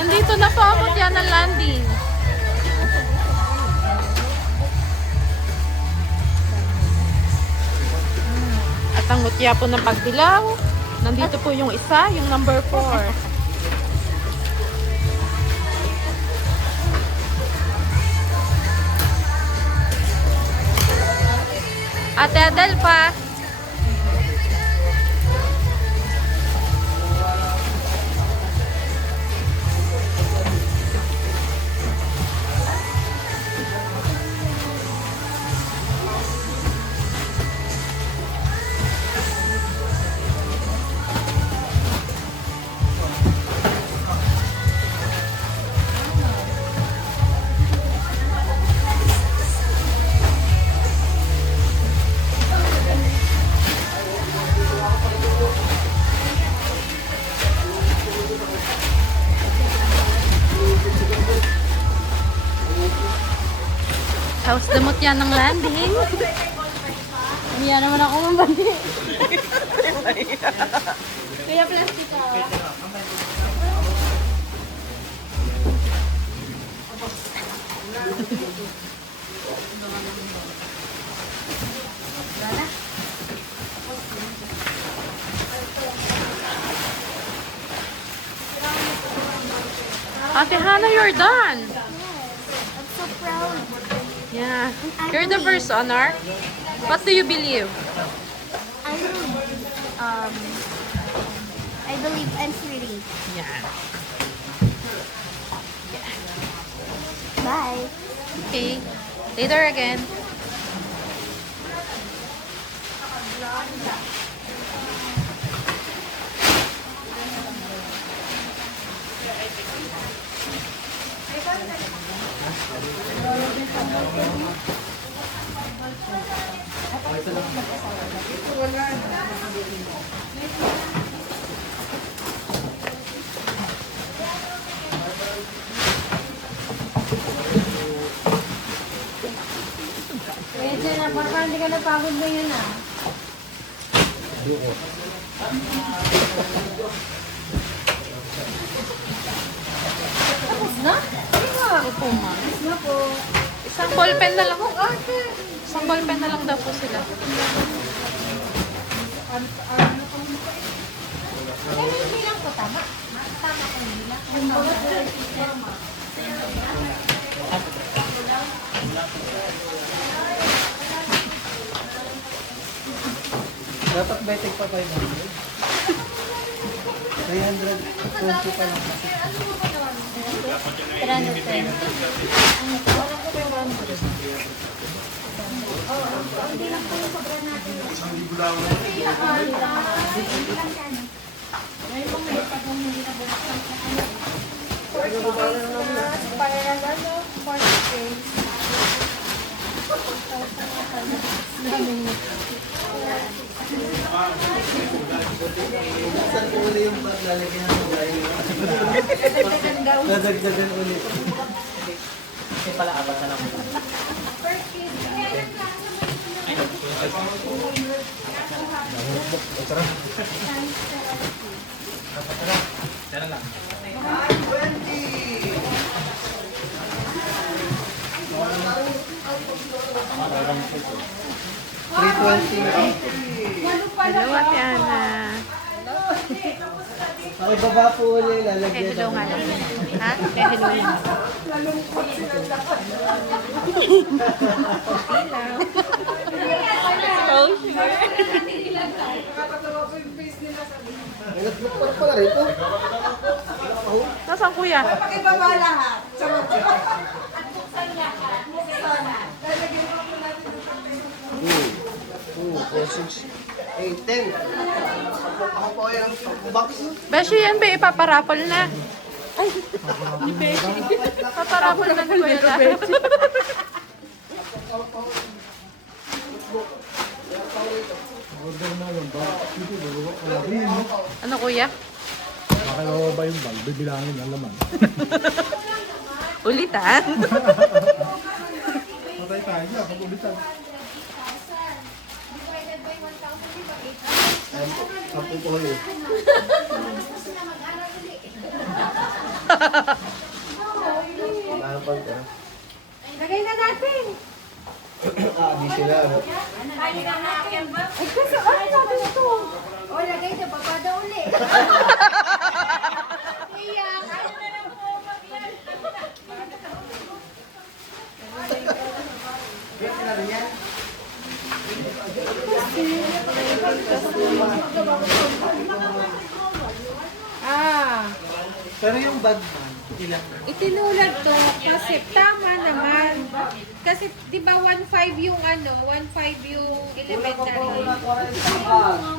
Nandito na po ako dyan ng landing. At ang ngutya po ng pagdilaw. Nandito po yung isa, yung number 4. Ate Adel pa. Tapos damot yan ng landing. Umiya naman ako ng bandi. Kaya plastic ka. Ate Hannah, you're done. I'm so proud. Yeah. You're the first honor. What do you believe? I believe I'm pretty. Yeah. Bye. Okay. Later again. Medyo na, parang hindi ka napagod na yun ah. Tapos na? Opo, ma. Tapos na po. Isang ballpen na lang. Isang ballpen na lang daw po sila. Pero yung bilang ko, tama? Tama ko yung bilang. Dapat betek pa 500. 320 pa lang kasi. 320. Ano to? Wala ko 500. Hindi lang po yung sobra natin. May mga ipagong hindi na buksan sa ano. Pork na spiral ano, pork cake. Saan ko uli yung lalagyan ng gulay? Dadagdagan ulit. Kasi pala apat na lang. Hello, Ate Ana. Ako baba po uli, Eh, lalagyan. hello nga lang. Ha? Eh, hello. Oh, sure. Naglupak pala rito. Nasaan kuya? Pakibaba lahat. Oh, 6, 8, 10. Ako po yung box. Beshi, yan ba? Ipaparapol na. Ay, ni Beshi. Paparapol na ni Kuya La. Ano kuya? Makalawa ba yung bag? Bibilangin ang laman. Ulitan. Patay tayo na, pag ulitan. Divided by 1,000. Sampu po yun. Nakapag ka. Lagay na natin. Di sila. No? Ay, kasi ano natin ito? O, lagay na. Papada uli. Iyak. Ano na lang po mag-yan. Pero yung bag man, ilang? Itinulad to kasi tama naman. Kasi 'di ba 1.5 yung 1.5 yung elementary.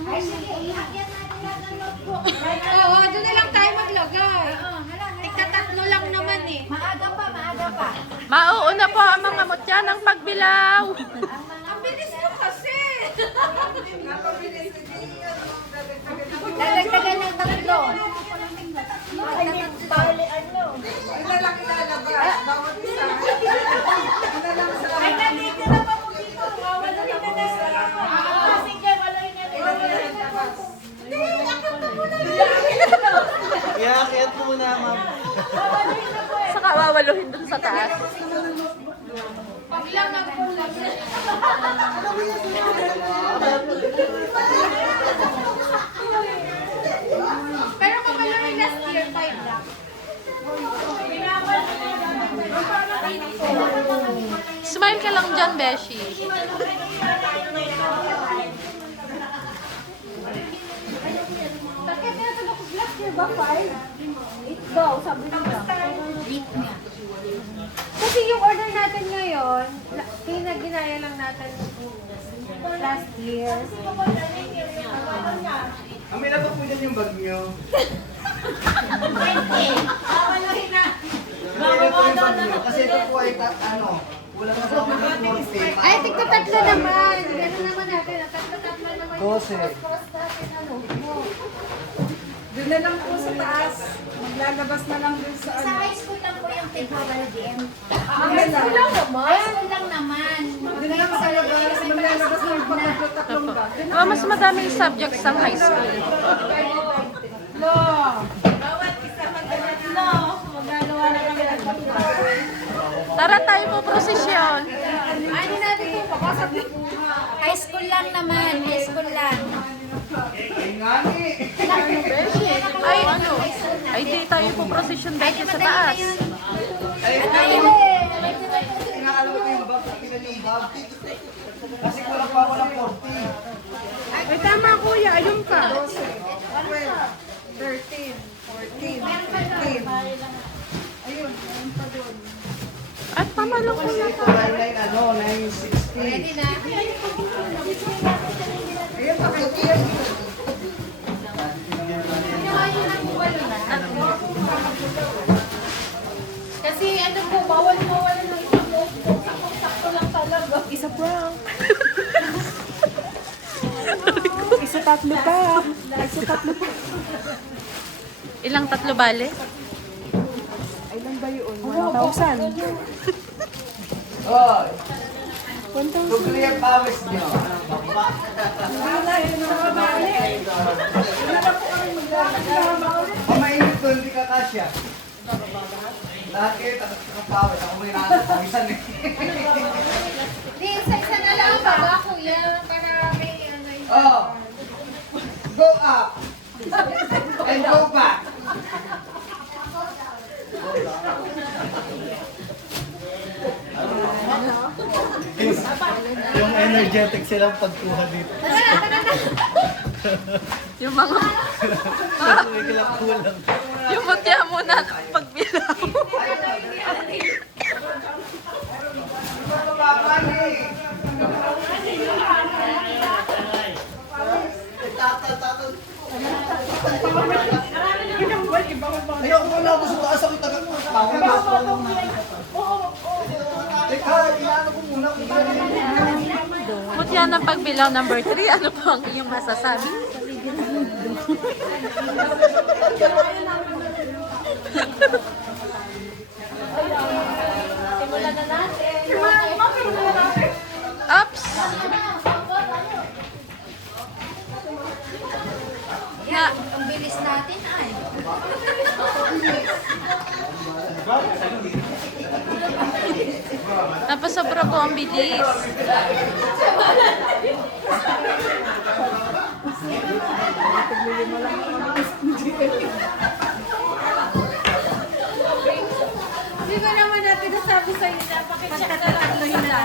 Ay sige, ihagyan natin lahat ng notebook. Oo, doon na lang tayo maglagay. Tigtatatlo lang naman eh. Maaga pa. Mauuna po ang mga mutya ng pagbilaw. Ang bilis mo kasi. Dagdagan ng tatlo. Ay, natitira pa po dito. Wala na sige, wala na. Iakit muna, ma'am. Saka wawaluhin dun sa taas. Paglang ng pulang. Pero kapala rin last year, 5 lang. Smile ka lang dyan, Beshi. Bakit kaya ito last year ba 5? 8 daw, sabi nila. Kasi yung order natin ngayon, ginaya lang natin last year. Amin na ba po dyan yung bag nyo? Kasi ito po ay wala na po ng norte. Ay, tigtatatlo naman. Gano'n naman natin. Tatlo naman. 12. Cross natin, Doon na lang po sa taas. Maglalabas na lang dun sa Sa high school lang po yung Tigawal DM. High school lang naman. High school lang naman. Doon lang sa labas. Maglalabas na yung pagkakataklong ba. Oh, mas madaming subjects sa high school. No! Magagawa na kami ng Tara tayo po prosesyon. Ano natin ito? Pakasap na. High school lang naman. High school lang. Ay, ano? Ay, di tayo po prosesyon Beshi sa taas. Inaalam ko yung bag na pinalibag. Kasi kulang pa ako ng 40. Ay, tama kuya. Ayun pa. 12, 13, 14, 15. Ayun, ayun pa doon. At pamalo ko na po. 960. Ready na? Ayun pa kay Kuya. Kasi ano po, bawal ng isang notebook. Sakto lang talaga. Isa prank. Isa tatlo pa. Isa tatlo pa. Ilang tatlo bale? Ay lang ba yun? 1,000. Oh, 1,000. tugli ang pawis nyo. Pamainit ko, hindi ka kasya. Dati, takapawis. Ako may nakakapawisan eh. Di, isa na lang ba, kuya? Para may ano yung... Oh, go up. And go back. Yung energetic silang pagkuha dito. Yung mga... Kulang. Yung mutya muna ng pagbilaw. Ayoko mo na ako sa taas ako tagal mo. Teka, inaano ko muna kung Mutya ng pagbilaw number 3. Ano po ang iyong masasabi? Simulan na natin. Ups! Ang bilis natin ay. Napasobra po ang bilis. Di ba naman natin nasabi sa'yo na pakicheck na lang sila.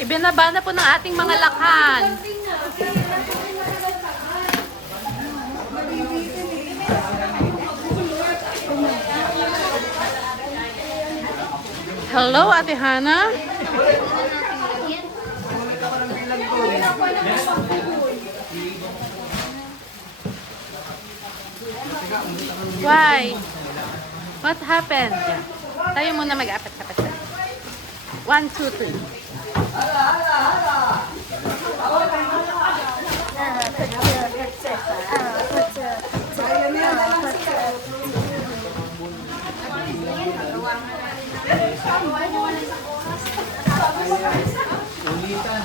Ibinaba na po ng ating mga lakhan. Hello, Ate Hana. Why? What happened? Tayo muna mag-apat-apat. 1, 2, 3. Ulitan.